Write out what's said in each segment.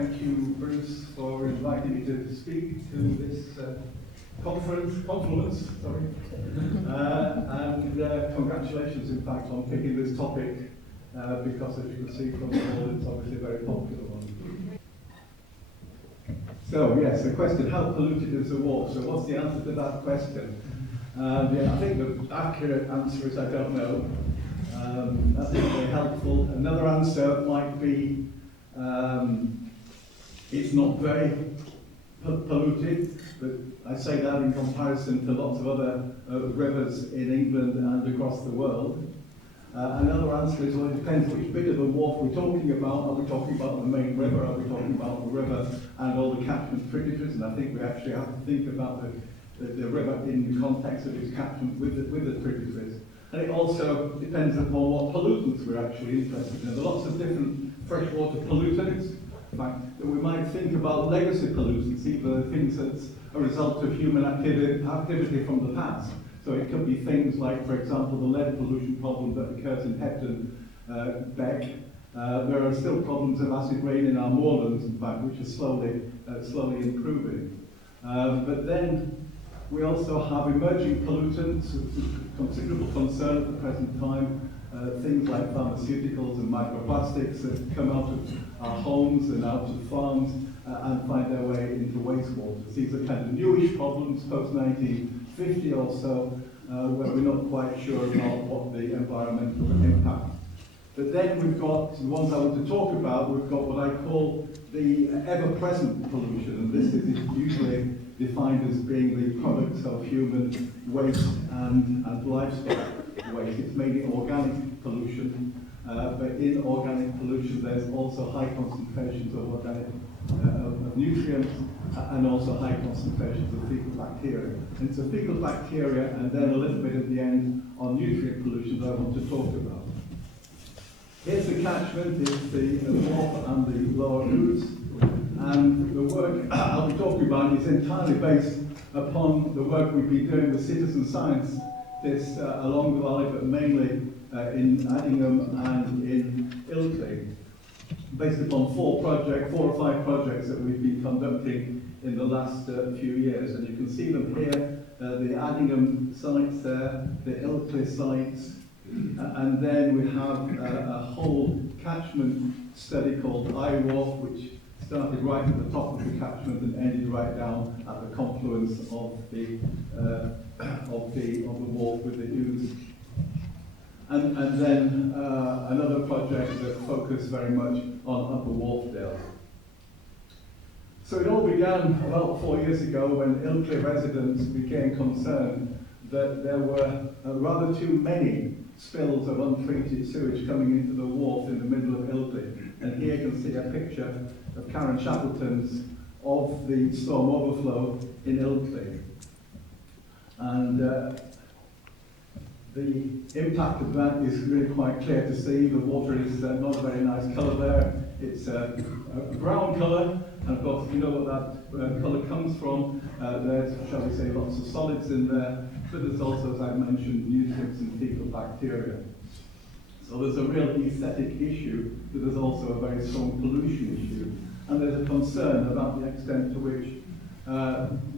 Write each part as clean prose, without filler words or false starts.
Thank you, Bruce, for inviting me to speak to this confluence, and congratulations, in fact, on picking this topic, because as you can see from the wall, it's obviously a very popular one. So, yes, the question, how polluted is the Wharfe? So what's the answer to that question? I think the accurate answer is I don't know. That's not very helpful. Another answer might be it's not very polluted, but I say that in comparison to lots of other rivers in England and across the world. Another answer is, well, it depends which bit of the Wharfe we're talking about. Are we talking about the main river? Are we talking about the river and all the catchment tributaries? And I think we actually have to think about the river in the context of its catchment with the tributaries. And it also depends upon what pollutants we're actually interested in. There are lots of different freshwater pollutants. In fact, we might think about legacy pollutants, either things that's a result of human activity from the past. So it could be things like, for example, the lead pollution problem that occurs in Hepton Beck. There are still problems of acid rain in our moorlands, in fact, which are slowly improving. But then we also have emerging pollutants of considerable concern at the present time. Things like pharmaceuticals and microplastics that come out of our homes and out of farms and find their way into wastewater. These are kind of newish problems, post-1950 or so, where we're not quite sure about what the environmental impact. But then we've got the ones I want to talk about. We've got what I call the ever-present pollution, and this is usually defined as being the products of human waste and livestock waste. It's mainly organic pollution, but in organic pollution there's also high concentrations of organic of nutrients and also high concentrations of fecal bacteria. And so fecal bacteria, and then a little bit at the end on nutrient pollution that I want to talk about. Here's the catchment, it's the Wharfe and the Lower Ouse. And the work I'll be talking about is entirely based upon the work we've been doing with citizen science along the valley, but mainly in Addingham and in Ilkley, based upon four or five projects that we've been conducting in the last few years. And you can see them here, the Addingham sites there, the Ilkley sites, and then we have a whole catchment study called Wharfe, which started right at the top of the catchment and ended right down at the confluence of the Wharfe with the Ouse. And then another project that focused very much on Upper Wharfe Dales. So it all began about 4 years ago when Ilkley residents became concerned that there were rather too many spills of untreated sewage coming into the Wharfe in the middle of Ilkley. And here you can see a picture of Karen Shackleton's of the storm overflow in Ilkley. And the impact of that is really quite clear to see. The water is not a very nice colour there. It's a brown colour, and of course you know what that colour comes from. There's, shall we say, lots of solids in there, but there's also, as I mentioned, nutrients and fecal bacteria. So there's a real aesthetic issue, but there's also a very strong pollution issue. And there's a concern about the extent to which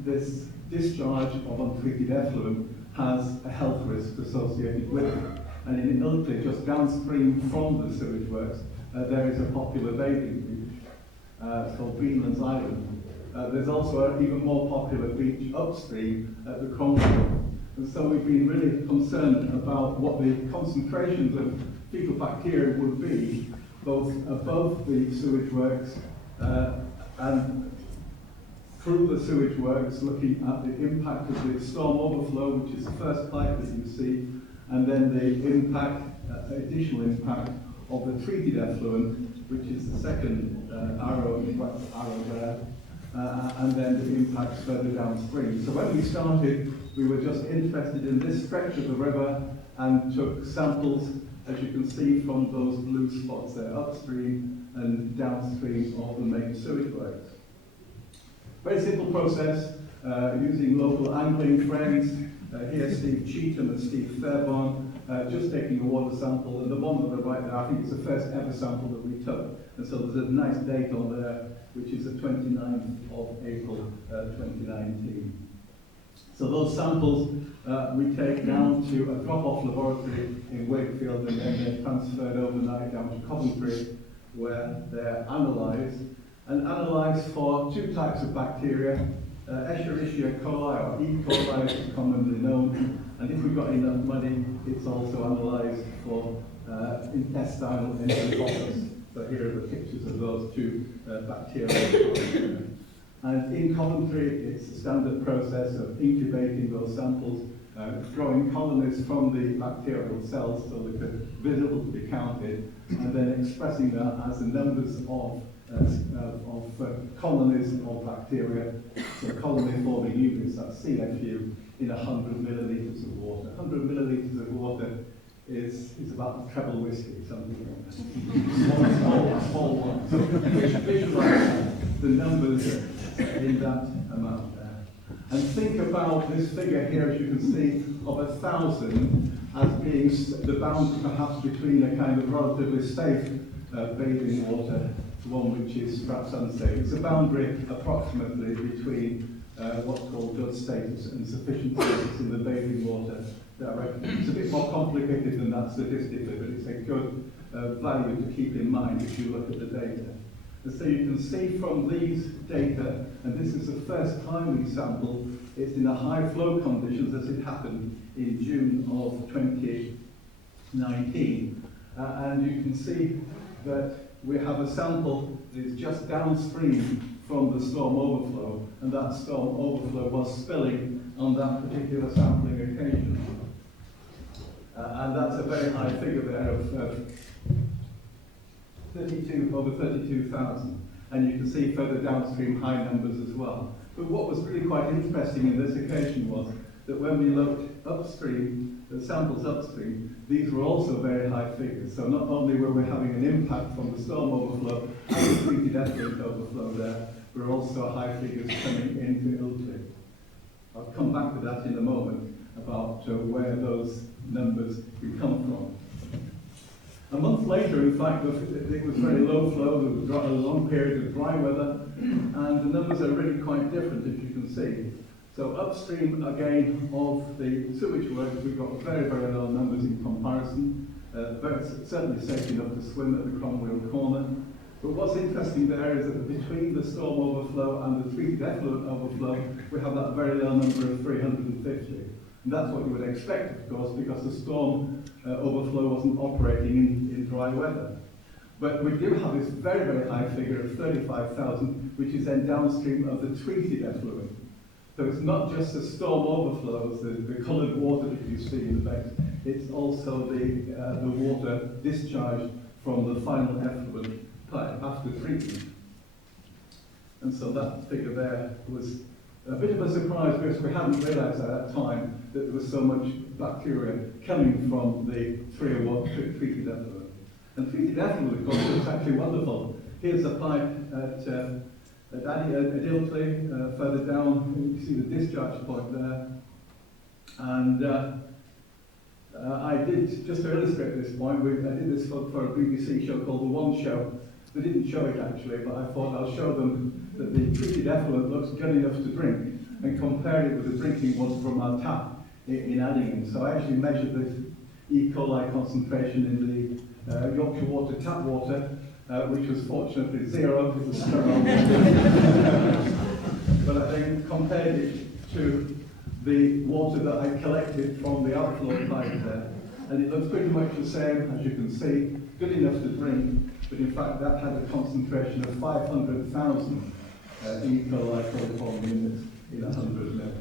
this discharge of untreated effluent has a health risk associated with it. And in Ilkley, just downstream from the sewage works, there is a popular bathing beach. It's called Greenland's Island. There's also an even more popular beach upstream at the Cromwell. And so we've been really concerned about what the concentrations of fecal bacteria would be, both above the sewage works and through the sewage works, looking at the impact of the storm overflow, which is the first pipe that you see, and then the impact, additional impact of the treated effluent, which is the second arrow there, and then the impacts further downstream. So when we started, we were just interested in this stretch of the river and took samples, as you can see from those blue spots there, upstream and downstream of the main sewage works. Very simple process. using local angling friends. Here's Steve Cheetham and Steve Fairbairn, just taking a water sample, and the one on the right there, I think it's the first ever sample that we took. And so there's a nice date on there, which is the 29th of April 2019. So those samples we take down to a drop-off laboratory in Wakefield, and then they're transferred overnight down to Coventry, where they're analysed for two types of bacteria, Escherichia coli, or E. coli, as it's commonly known, and if we've got enough money, it's also analysed for intestinal enterococcus. So here are the pictures of those two bacteria. And in Coventry, it's a standard process of incubating those samples, growing colonies from the bacterial cells so they could visible to be counted, and then expressing that as the numbers of colonies of bacteria, so colony-forming units, that's CFU, in 100 millilitres of water. 100 millilitres of water is about a treble whiskey, something like that. small one. So visualize the numbers in that amount there. And think about this figure here, as you can see, of 1,000 as being the boundary perhaps between a kind of relatively safe bathing water, one which is perhaps unsafe. It's a boundary approximately between what's called good status and sufficient status in the bathing water directly. It's a bit more complicated than that statistically, but it's a good value to keep in mind if you look at the data. And so you can see from these data, and this is the first time we sampled, it's in a high flow conditions as it happened in June of 2019. And you can see that we have a sample that is just downstream from the storm overflow, and that storm overflow was spilling on that particular sampling occasion. And that's a very high figure there of over 32,000. And you can see further downstream high numbers as well. But what was really quite interesting in this occasion was that when we looked upstream, the samples upstream, these were also very high figures. So not only were we having an impact from the storm overflow and the treated effluent overflow there, but also high figures coming into Ilkley. I'll come back to that in a moment about where those numbers could come from. A month later, in fact, it was very low flow, there was a long period of dry weather, and the numbers are really quite different, as you can see. So upstream, again, of the sewage works, we've got very, very low numbers in comparison, but certainly safe enough to swim at the Cromwell corner. But what's interesting there is that between the storm overflow and the treated effluent overflow, we have that very low number of 350. And that's what you would expect, of course, because the storm overflow wasn't operating in dry weather. But we do have this very, very high figure of 35,000, which is then downstream of the treated effluent. So it's not just the storm overflows, the coloured water that you see in the banks, it's also the water discharged from the final effluent pipe after treatment. And so that figure there was a bit of a surprise because we hadn't realised at that time that there was so much bacteria coming from the treated effluent. And treated effluent, of course, is actually wonderful. Here's a pipe at Ilkley, further down, you see the discharge point there. And I did, just to illustrate this point, I did this for a BBC show called The One Show. They didn't show it actually, but I thought I'll show them that the treated effluent looks good enough to drink and compare it with the drinking water from our tap in Addingham. So I actually measured the E. coli concentration in the Yorkshire water tap water, which was fortunately zero, it was sterile. But I then compared it to the water that I collected from the outflow pipe there. And it looks pretty much the same, as you can see, good enough to drink, but in fact that had a concentration of 500,000 E. coli coliform units in 100 ml.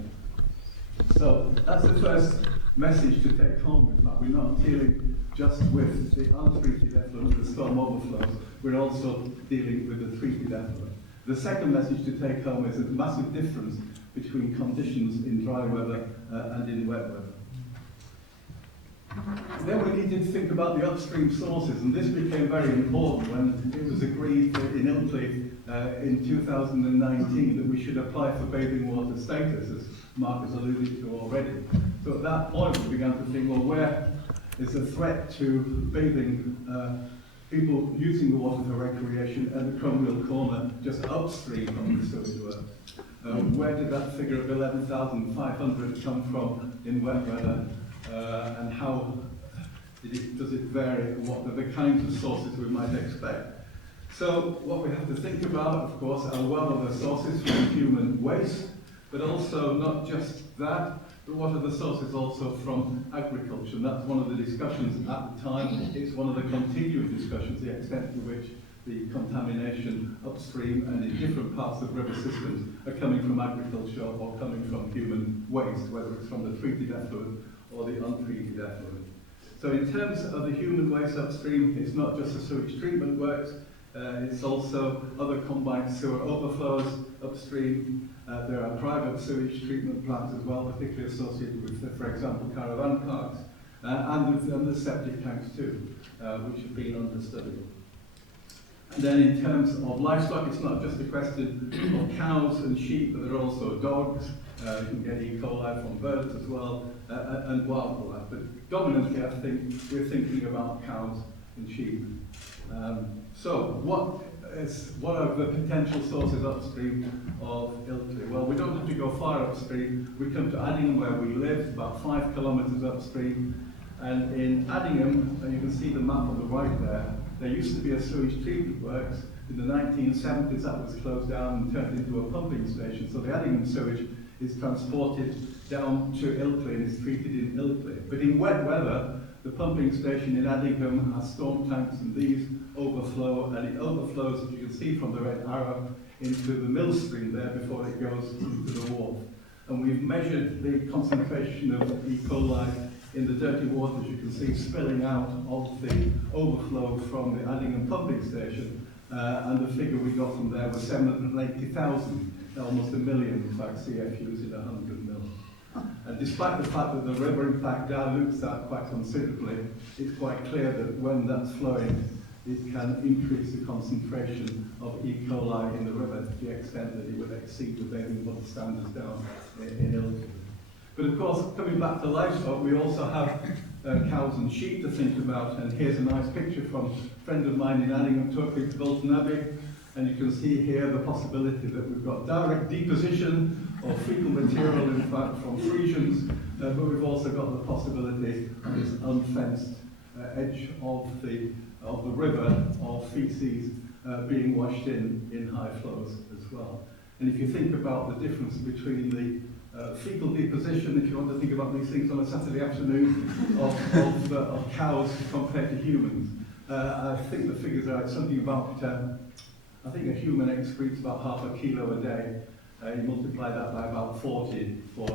So that's the first message to take home with that. We're not dealing just with the untreated effluent, the storm overflows, we're also dealing with the treated effluent. The second message to take home is a massive difference between conditions in dry weather and in wet weather. Then we needed to think about the upstream sources, and this became very important when it was agreed that in Ilkley in 2019 that we should apply for bathing water status, as Mark has alluded to already. So at that point we began to think, well, where is the threat to bathing people using the water for recreation at the Cromwell corner just upstream from the sewage works? Where did that figure of 11,500 come from in wet weather, and how does it vary, and what are the kinds of sources we might expect? So what we have to think about, of course, are well other sources from human waste, but also not just that, but what are the sources also from agriculture? And that's one of the discussions at the time. It's one of the continuing discussions, the extent to which the contamination upstream and in different parts of river systems are coming from agriculture or coming from human waste, whether it's from the treated effluent or the untreated effluent. So in terms of the human waste upstream, it's not just the sewage treatment works, it's also other combined sewer overflows upstream. There are private sewage treatment plants as well, particularly associated with, for example, caravan parks, and the septic tanks too, which have been understudied. And then in terms of livestock, it's not just a question of cows and sheep, but there are also dogs. You can get E. coli from birds as well, and wildlife. But dominantly, I think we're thinking about cows and sheep. So what are the potential sources upstream of Ilkley? Well, we don't have to go far upstream. We come to Addingham, where we live, about 5 kilometres upstream. And in Addingham, you can see the map on the right there used to be a sewage treatment works. In the 1970s, that was closed down and turned into a pumping station. So the Addingham sewage is transported down to Ilkley and is treated in Ilkley. But in wet weather, the pumping station in Addingham has storm tanks, and these overflow, and it overflows, as you can see from the red arrow, into the mill stream there before it goes into the Wharfe. And we've measured the concentration of E. coli in the dirty waters, you can see spilling out of the overflow from the Addingham pumping station, and the figure we got from there was 780,000, almost 1 million, in fact, CFUs in 100 mil. And despite the fact that the river impact dilutes that quite considerably, it's quite clear that when that's flowing, it can increase the concentration of E. coli in the river to the extent that it would exceed the bathing water standards down in Ilkley. But of course, coming back to livestock, we also have cows and sheep to think about. And here's a nice picture from a friend of mine in Addingham, Turkey, Bolton Abbey. And you can see here the possibility that we've got direct deposition of fecal material, in fact, from Frisians, but we've also got the possibility of this unfenced edge of the river of feces being washed in high flows as well. And if you think about the difference between the fecal deposition, if you want to think about these things on a Saturday afternoon, of cows compared to humans, I think the figures are something about, I think a human excretes about half a kilo a day. You multiply that by about 40 for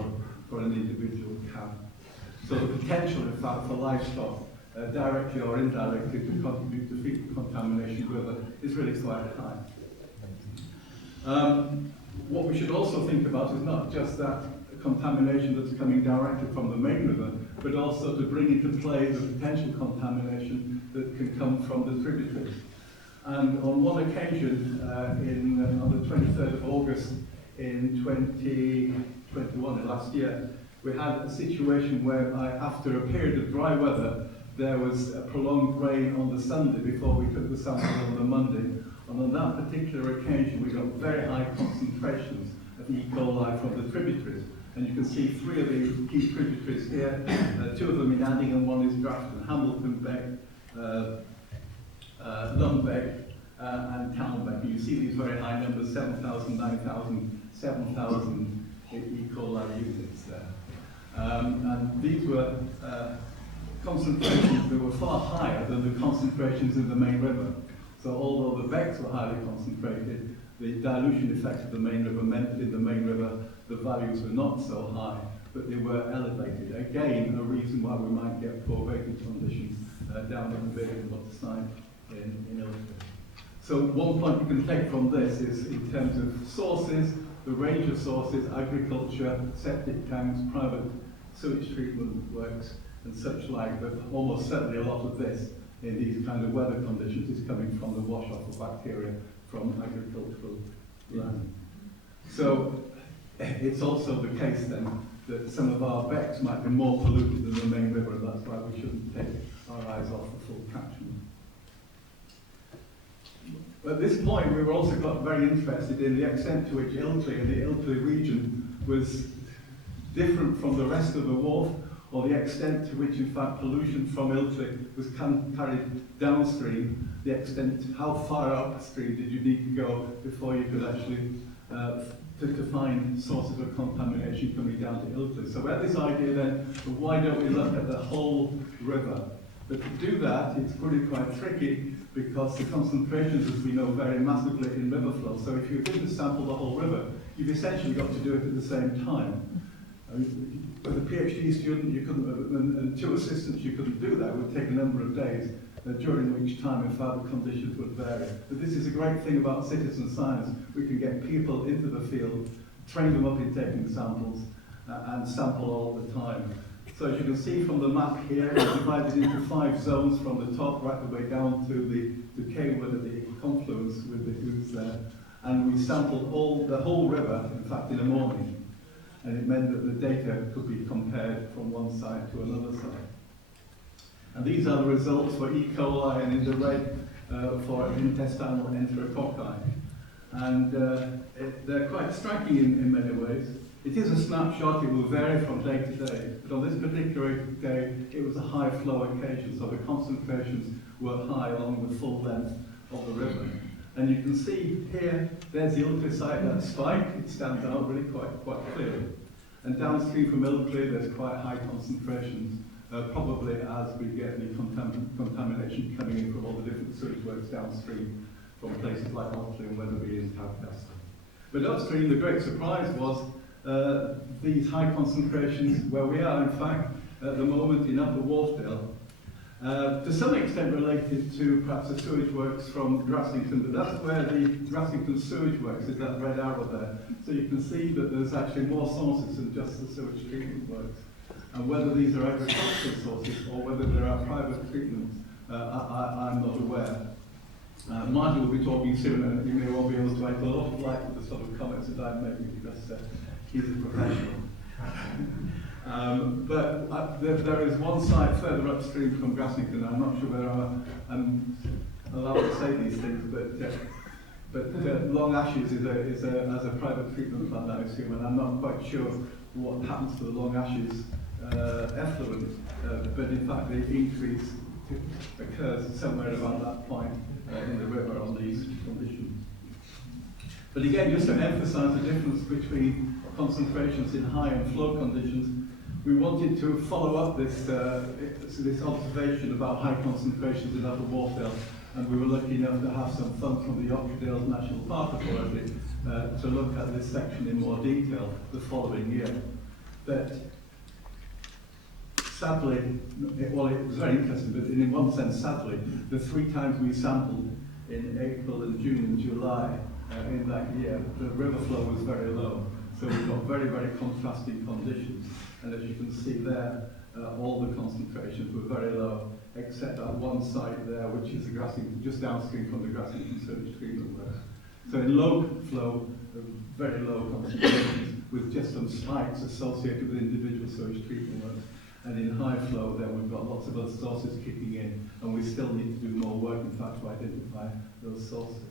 an individual cow. So the potential, in fact, for livestock, directly or indirectly, to contribute to fecal contamination river is really quite high. What we should also think about is not just that contamination that's coming directly from the main river, but also to bring into play the potential contamination that can come from the tributaries. And on one occasion, on the 23rd of August in 2021, last year, we had a situation where after a period of dry weather, there was a prolonged rain on the Sunday before we took the sample on the Monday. And on that particular occasion, we got very high concentrations of E. coli from the tributaries. And you can see 3 of the key tributaries here, 2 of them in Addingham, one is Grafton, Hamilton Beck, Lumbeck, and Townbeck. And you see these very high numbers, 7,000, 9,000, 7,000 E. coli units there. And these were concentrations that were far higher than the concentrations in the main river. So although the Becks were highly concentrated, the dilution effect of the main river meant that in the main river the values were not so high, but they were elevated. Again, a reason why we might get poor bathing conditions down at the bathing water side in Ilkley. So one point you can take from this is in terms of sources, the range of sources, agriculture, septic tanks, private sewage treatment works, and such like, but almost certainly a lot of this in these kind of weather conditions is coming from the wash-off of bacteria from agricultural land. So it's also the case then that some of our becks might be more polluted than the main river, and that's why we shouldn't take our eyes off the full catchment. At this point, we were also got very interested in the extent to which Ilkley and the Ilkley region was different from the rest of the Wharfe, or the extent to which, in fact, pollution from Ilkley was carried downstream, the extent, how far upstream did you need to go before you could actually to find sources of contamination coming down to Ilkley. So we had this idea then, of why don't we look at the whole river? But to do that, it's pretty quite tricky, because the concentrations, as we know, vary massively in river flow. So if you're going to sample the whole river, you've essentially got to do it at the same time. I mean, with a PhD student, you couldn't, and two assistants, you couldn't do that. It would take a number of days, during which time, in fact, the conditions would vary. But this is a great thing about citizen science. We can get people into the field, train them up in taking samples, and sample all the time. So as you can see from the map here, it's divided into 5 zones from the top right the way down to the K-Wood at the confluence with the Ouse there. And we sampled the whole river, in fact, in a morning. And it meant that the data could be compared from one side to another side. And these are the results for E. coli, and in the red for intestinal enterococci. And they're quite striking in many ways. It is a snapshot, it will vary from day to day, but on this particular day, it was a high flow occasion, so the concentrations were high along the full length of the river. And you can see here, there's the Ilkley site, that spike, it stands out really quite clearly. And downstream from Ilkley, there's quite high concentrations, probably as we get the contamination coming in from all the different sewage works downstream from places like Ilkley and Wetherby and Tadcaster. But upstream, the great surprise was these high concentrations where we are, in fact, at the moment in Upper Wharfedale, to some extent related to perhaps the sewage works from Grassington, but that's where the Grassington sewage works, is that red arrow there. So you can see that there's actually more sources than just the sewage treatment works. And whether these are agricultural sources or whether there are private treatments, I'm not aware. Martin will be talking soon, and you may well be able to make a lot of light of the sort of comments that I'm making, because he's a professional. But there is one site further upstream from Grassington. I'm not sure whether I'm allowed to say these things, but Long Ashes is a private treatment plant, I assume, and I'm not quite sure what happens to the Long Ashes effluent, but in fact the increase occurs somewhere around that point in the river on these conditions. But again, just to emphasize the difference between concentrations in high and flow conditions, we wanted to follow up this observation about high concentrations in Upper Wharfedale, and we were lucky enough to have some funds from the Yorkshire Dales National Park Authority to look at this section in more detail the following year. But sadly, well, it was very interesting, but in one sense, sadly, the 3 times we sampled in April and June and July in that year, the river flow was very low. So we've got very, very contrasting conditions. And as you can see there, all the concentrations were very low, except at one site there, which is the Grassington, just downstream from the Grassington sewage treatment works. So in low flow, very low concentrations, with just some spikes associated with individual sewage treatment works. And in high flow, then we've got lots of other sources kicking in, and we still need to do more work, in fact, to identify those sources.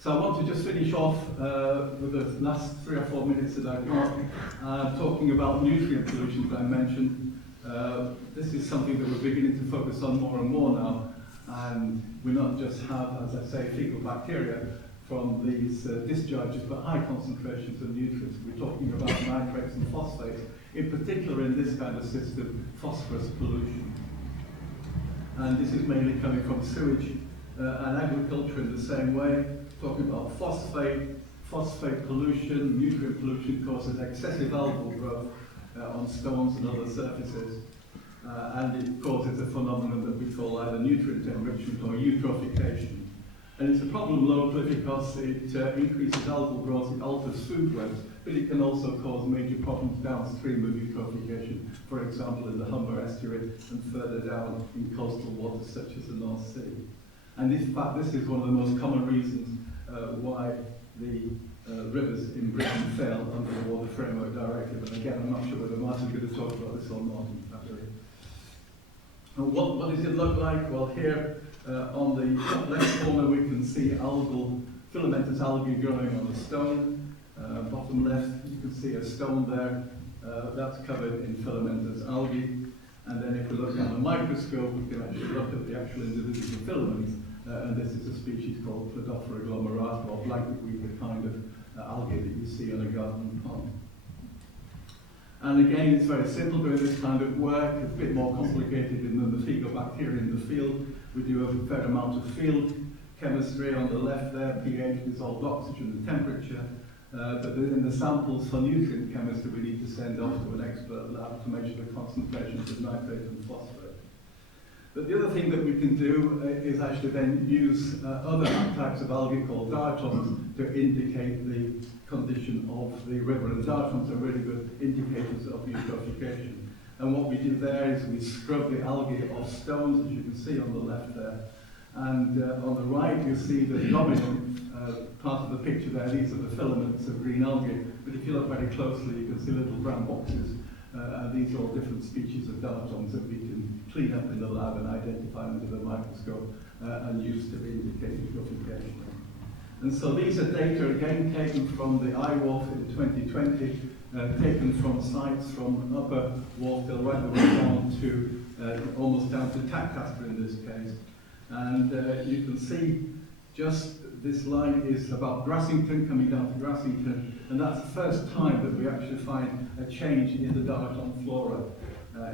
So I want to just finish off with the last 3 or 4 minutes that I've got, talking about nutrient pollution that I mentioned. This is something that we're beginning to focus on more and more now, and we not just have, as I say, fecal bacteria from these discharges, but high concentrations of nutrients. We're talking about nitrates and phosphates, in particular in this kind of system, phosphorus pollution. And this is mainly coming from sewage and agriculture in the same way. Talking about phosphate pollution, nutrient pollution causes excessive algal growth on stones and other surfaces. And it causes a phenomenon that we call either nutrient enrichment or eutrophication. And it's a problem locally because it increases algal growth, it alters food webs, but it can also cause major problems downstream of eutrophication, for example in the Humber estuary and further down in coastal waters such as the North Sea. And in fact, this is one of the most common reasons why the rivers in Britain fail under the Water Framework Directive. And again, I'm not sure whether Martin's going to talk about this or not. And what does it look like? Well, here on the top left corner we can see algal, filamentous algae growing on a stone. Bottom left you can see a stone there, that's covered in filamentous algae. And then if we look at the microscope we can actually look at the actual individual filaments. And this is a species called Pledophora glomerata, or blanket weed, the kind of algae that you see on a garden pond. And again, it's very simple doing this kind of work. It's a bit more complicated than the fecobacteria in the field. We do a fair amount of field chemistry on the left there, pH, dissolved oxygen and temperature. But in the samples for nutrient chemistry, we need to send off to an expert lab to measure the concentrations of nitrate and phosphate. But the other thing that we can do is actually then use other types of algae called diatoms to indicate the condition of the river. And diatoms are really good indicators of eutrophication. And what we do there is we scrub the algae off stones, as you can see on the left there. And on the right you see the dominant part of the picture there. These are the filaments of green algae. But if you look very closely, you can see little brown boxes. And these are all different species of diatoms that we can clean up in the lab and identify under the microscope and use to indicate eutrophication. And so these are data again taken from the Wharfe in 2020, taken from sites from Upper Wharfe right the way down to almost down to Tadcaster in this case. And you can see just this line is about Grassington, coming down to Grassington, and that's the first time that we actually find a change in the diatom flora.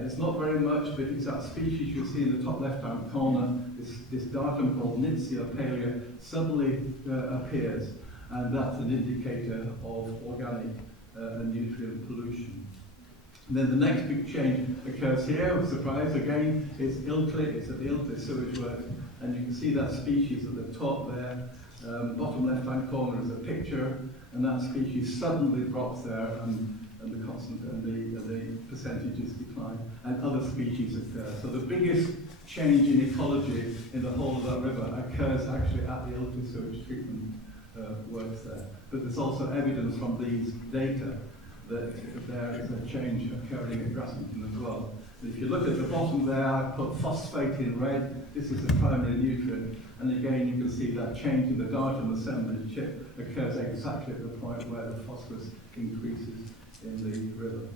It's not very much, but it's that species you see in the top left-hand corner, this diatom called Nitsia palea suddenly appears, and that's an indicator of organic and nutrient pollution. And then the next big change occurs here, surprise again, it's Ilkley, it's at the Ilkley sewage works, and you can see that species at the top there. Bottom left-hand corner is a picture, and that species suddenly drops there, and the percentages decline, and other species occur. So the biggest change in ecology in the whole of that river occurs actually at the Ilkley sewage treatment works there. But there's also evidence from these data that there is a change occurring at Grassington as well. And if you look at the bottom there, I put phosphate in red. This is the primary nutrient. And again, you can see that change in the diatom assemblage chip occurs exactly at the point where the phosphorus increases in the river.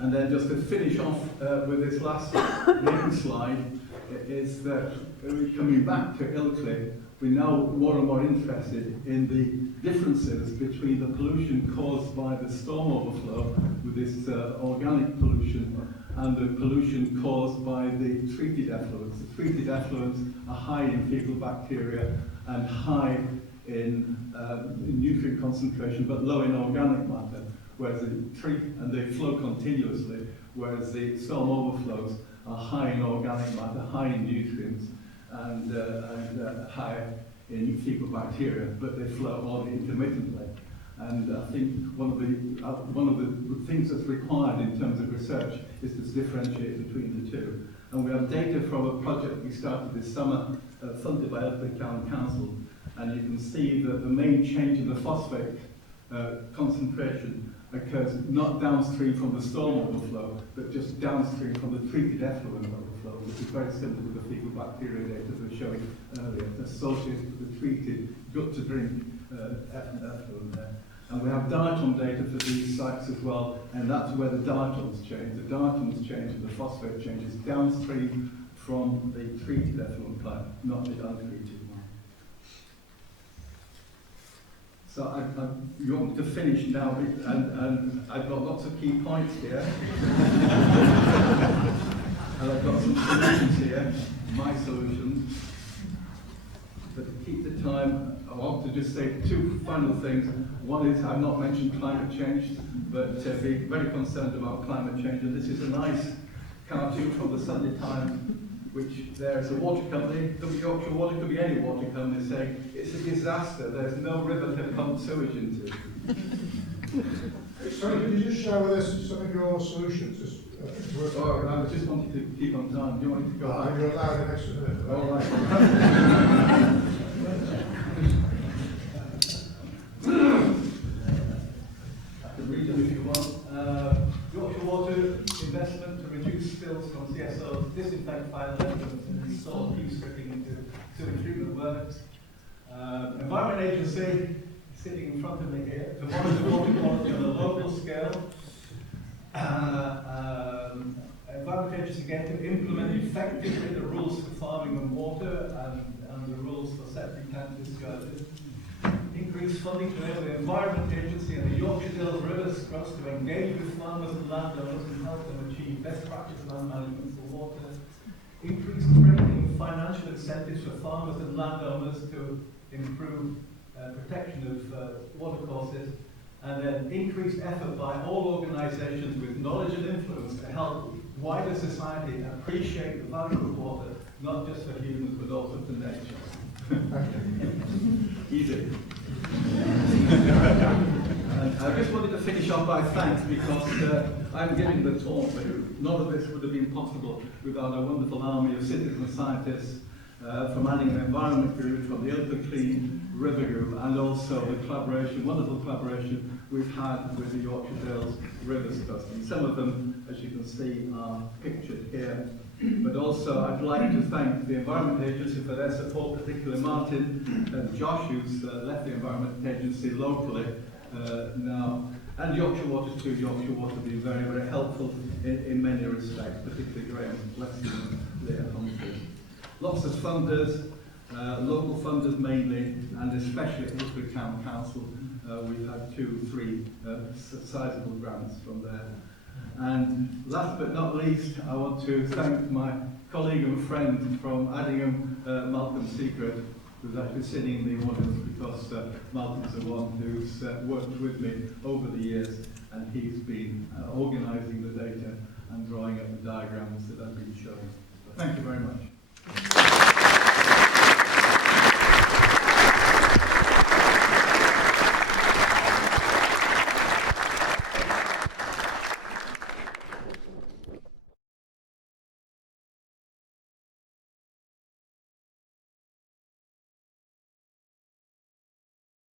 And then just to finish off with this last main slide, is that coming back to Ilkley, we're now more and more interested in the differences between the pollution caused by the storm overflow with this organic pollution and the pollution caused by the treated effluents. The treated effluents are high in fecal bacteria and high in nutrient concentration, but low in organic matter, whereas they flow continuously, whereas the storm overflows are high in organic matter, high in nutrients, and high in fecal bacteria, but they flow only intermittently. And I think one of the things that's required in terms of research is to differentiate between the two. And we have data from a project we started this summer, funded by Ilkley Town Council, and you can see that the main change in the phosphate concentration occurs not downstream from the storm overflow, but just downstream from the treated effluent overflow, which is very similar to the fecal bacteria data that we were showing earlier. It's associated with the treated gut-to-drink effluent there. And we have diatom data for these sites as well, and that's where the diatoms change. The diatoms change and the phosphate changes downstream from the treated effluent plant, not the untreated one. So you want me to finish now, and I've got lots of key points here. And I've got some solutions here, my solutions. But to keep the time, I want to just say two final things. One is I've not mentioned climate change, but be very concerned about climate change. And this is a nice cartoon from the Sunday Times which there is a water company, could be Yorkshire Water, could be any water company, saying it's a disaster, there's no river to pump sewage into. Sorry, could you just share with us some of your solutions? Oh, I just wanted to keep on time. Do you want me to go back? You're allowed an extra minute. All right. I can read them if you want. Yorkshire Water investment to reduce spills from CSOs, disinfect fire elements and install deep stripping into sewage treatment works. Environment Agency, sitting in front of me here, to monitor water quality on a local scale. Environment Agency again to implement effectively the rules for farming and water and the rules for septic tank discharges. Increase funding to enable the Environment Agency and the Yorkshire Dales Rivers Trust to engage with farmers and landowners and help them achieve best practice land management for water. Increase training and financial incentives for farmers and landowners to improve protection of water courses. And then increased effort by all organisations with knowledge and influence to help wider society appreciate the value of water, not just for humans but also for nature. Easy. I just wanted to finish off by thanks because I'm giving the talk, but none of this would have been possible without a wonderful army of citizen scientists from adding an environment group, from the Ilkley Clean River Group, and also the collaboration, wonderful collaboration we've had with the Yorkshire Dales Rivers Trust. And some of them, as you can see, are pictured here. But also, I'd like to thank the Environment Agency for their support, particularly Martin and Josh, who's left the Environment Agency locally now, and Yorkshire Water too. Yorkshire Water being very, very helpful in many respects, particularly Graham, Weston, Leah, Humphrey. Lots of funders, local funders mainly, and especially Ilkley County Council. We've had 2-3 sizable grants from there. And last but not least, I want to thank my colleague and friend from Addingham, Malcolm Secret, who's actually sitting in the audience because Malcolm's the one who's worked with me over the years, and he's been organising the data and drawing up the diagrams that I've been showing. So thank you very much.